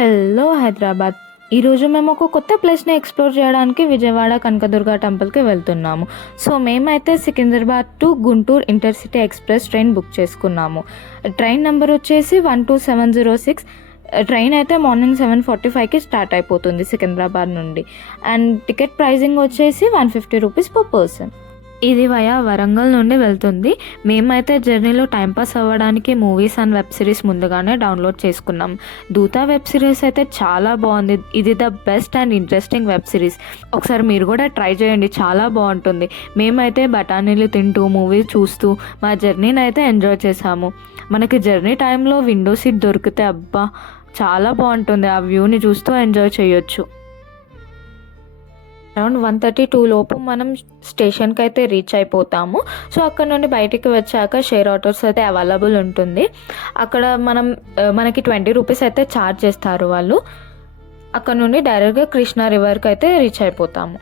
Hello Hyderabad. ఈరోజు మేము ఒక కొత్త ప్లేస్‌ని ఎక్స్‌ప్లోర్ చేయడానికి విజయవాడ కనకదుర్గ టెంపుల్‌కి వెళ్తున్నాము. సో, మేమైతే Secunderabad to Guntur intercity express train book చేసుకున్నాము. ట్రైన్ నంబర్ వచ్చేసి 12706. ట్రైన్ అయితే మార్నింగ్ 7:45కి స్టార్ట్ అయిపోతుంది సికింద్రాబాద్ నుండి. అండ్ టికెట్ ప్రైజింగ్ వచ్చేసి ₹150 పర్ పర్సన్. ఇది వయా వరంగల్ నుండి వెళ్తుంది. మేమైతే జర్నీలో టైం పాస్ అవ్వడానికి మూవీస్ అండ్ వెబ్ సిరీస్ ముందుగానే డౌన్లోడ్ చేసుకున్నాం. 'దూత' వెబ్ సిరీస్ అయితే చాలా బాగుంది. ఇది the best and interesting web series. ఒకసారి మీరు కూడా ట్రై చేయండి, చాలా బాగుంటుంది. మేమైతే బఠానీలు తింటూ మూవీ చూస్తూ మా జర్నీని అయితే ఎంజాయ్ చేసాము. మనకి జర్నీ టైంలో విండో సీట్ దొరికితే అబ్బా చాలా బాగుంటుంది. ఆ వ్యూని చూస్తూ ఎంజాయ్ చేయొచ్చు. అరౌండ్ 1:32 లోపు మనం స్టేషన్కి అయితే రీచ్ అయిపోతాము. సో, అక్కడ నుండి బయటికి వచ్చాక షేర్ ఆటోస్ అయితే అవైలబుల్ ఉంటుంది. అక్కడ మనకి ₹20 అయితే ఛార్జ్ చేస్తారు వాళ్ళు. అక్కడ నుండి డైరెక్ట్గా కృష్ణా రివర్కి అయితే రీచ్ అయిపోతాము.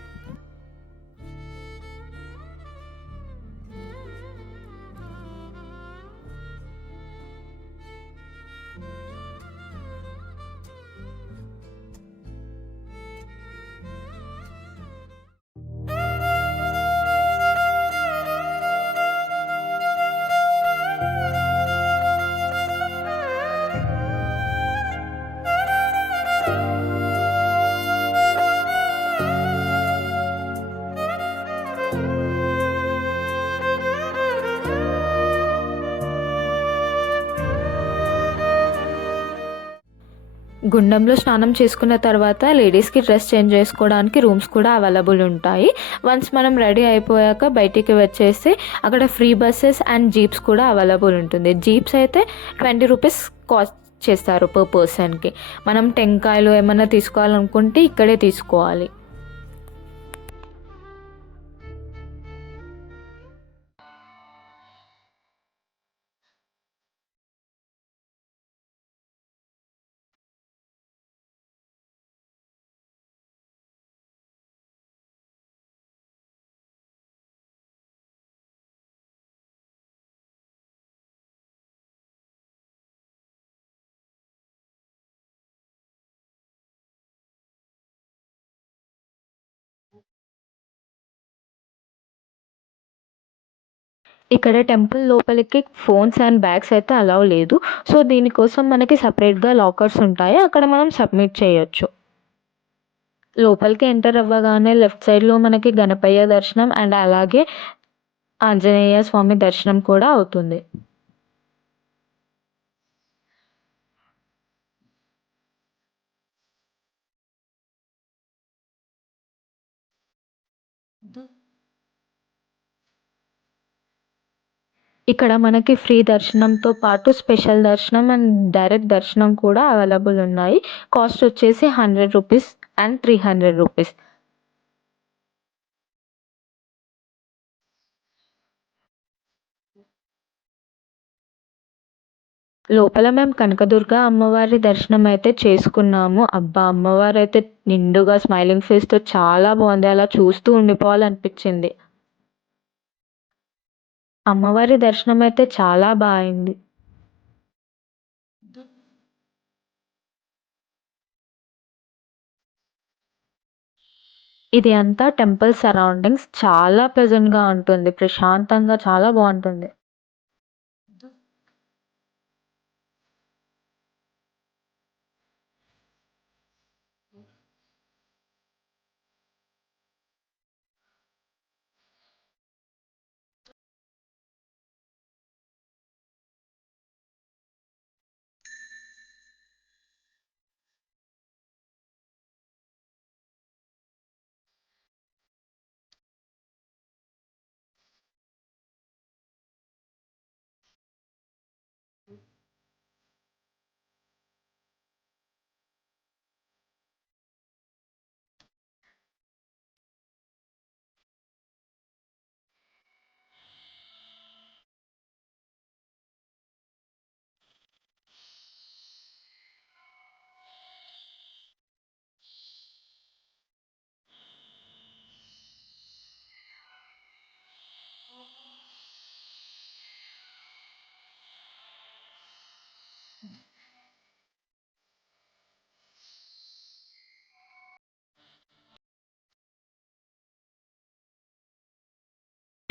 గుండంలో స్నానం చేసుకున్న తర్వాత లేడీస్కి డ్రెస్ చేంజ్ చేసుకోవడానికి రూమ్స్ కూడా అవైలబుల్ ఉంటాయి. వన్స్ మనం రెడీ అయిపోయాక బయటికి వచ్చేసి అక్కడ ఫ్రీ బస్సెస్ అండ్ జీప్స్ కూడా అవైలబుల్ ఉంటుంది. జీప్స్ అయితే ₹20 కాస్ట్ చేస్తారు పర్ పర్సన్కి. మనం టెంకాయలు ఏమన్నా తీసుకోవాలనుకుంటే ఇక్కడే తీసుకోవాలి. ఇక్కడ టెంపుల్ లోపలికి ఫోన్స్ అండ్ బ్యాగ్స్ అయితే అలౌ లేదు. సో, దీనికోసం మనకి సెపరేట్‌గా లాకర్స్ ఉంటాయి. అక్కడ మనం సబ్మిట్ చేయొచ్చు. లోపలికి ఎంటర్ అవ్వగానే లెఫ్ట్ సైడ్‌లో మనకి గణపయ్య దర్శనం అండ్ అలాగే ఆంజనేయ స్వామి దర్శనం కూడా అవుతుంది. ఇక్కడ మనకి ఫ్రీ దర్శనంతో పాటు స్పెషల్ దర్శనం అండ్ డైరెక్ట్ దర్శనం కూడా అవైలబుల్ ఉన్నాయి. కాస్ట్ వచ్చేసి ₹100 అండ్ ₹300. లోపల మేము కనకదుర్గ అమ్మవారి దర్శనం అయితే చేసుకున్నాము. అబ్బా! అమ్మవారైతే నిండుగా స్మైలింగ్ ఫేస్‌తో చాలా బాగుంది. అలా చూస్తూ ఉండిపోవాలనిపించింది. అమ్మవారి దర్శనం అయితే చాలా బా అయింది. ఇది అంతా టెంపుల్ సరౌండింగ్స్ చాలా ప్లెజెంట్‌గా ఉంటుంది. ప్రశాంతంగా చాలా బావుంటుంది.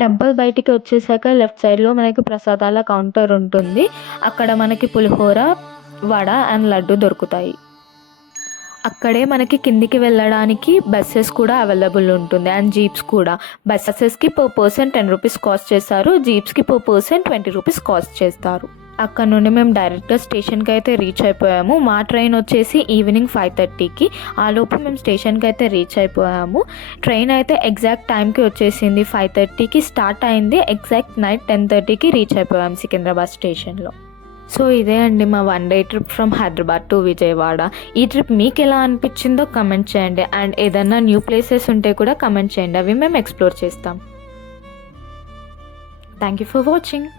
టెంపుల్ బయటికి వచ్చేసాక లెఫ్ట్ సైడ్లో మనకి ప్రసాదాల కౌంటర్ ఉంటుంది. అక్కడ మనకి పులిహోర, వడ అండ్ లడ్డు దొరుకుతాయి. అక్కడే మనకి కిందికి వెళ్ళడానికి బస్సెస్ కూడా అవైలబుల్ ఉంటుంది అండ్ జీప్స్ కూడా. బస్సెస్కి పర్ పర్సన్ 10 రూపీస్ కాస్ట్ చేస్తారు, జీప్స్కి పర్ పర్సన్ 20 రూపీస్ కాస్ట్ చేస్తారు. అక్కడ నుండి మేము డైరెక్ట్గా స్టేషన్కి అయితే రీచ్ అయిపోయాము. మా ట్రైన్ వచ్చేసి ఈవినింగ్ 5:30కి. ఆలోపు మేము స్టేషన్కి అయితే రీచ్ అయిపోయాము. ట్రైన్ అయితే ఎగ్జాక్ట్ టైంకి వచ్చేసింది. 5:30కి స్టార్ట్ అయింది, ఎగ్జాక్ట్ నైట్ 10:30కి రీచ్ అయిపోయాము సికింద్రాబాద్ స్టేషన్లో. సో ఇదే అండి మా 1 day trip from Hyderabad to Vijayawada. ఈ ట్రిప్ మీకు ఎలా అనిపించిందో కమెంట్ చేయండి అండ్ ఏదన్నా న్యూ ప్లేసెస్ ఉంటే కూడా కమెంట్ చేయండి, అవి మేము ఎక్స్ప్లోర్ చేస్తాం. Thank you for watching.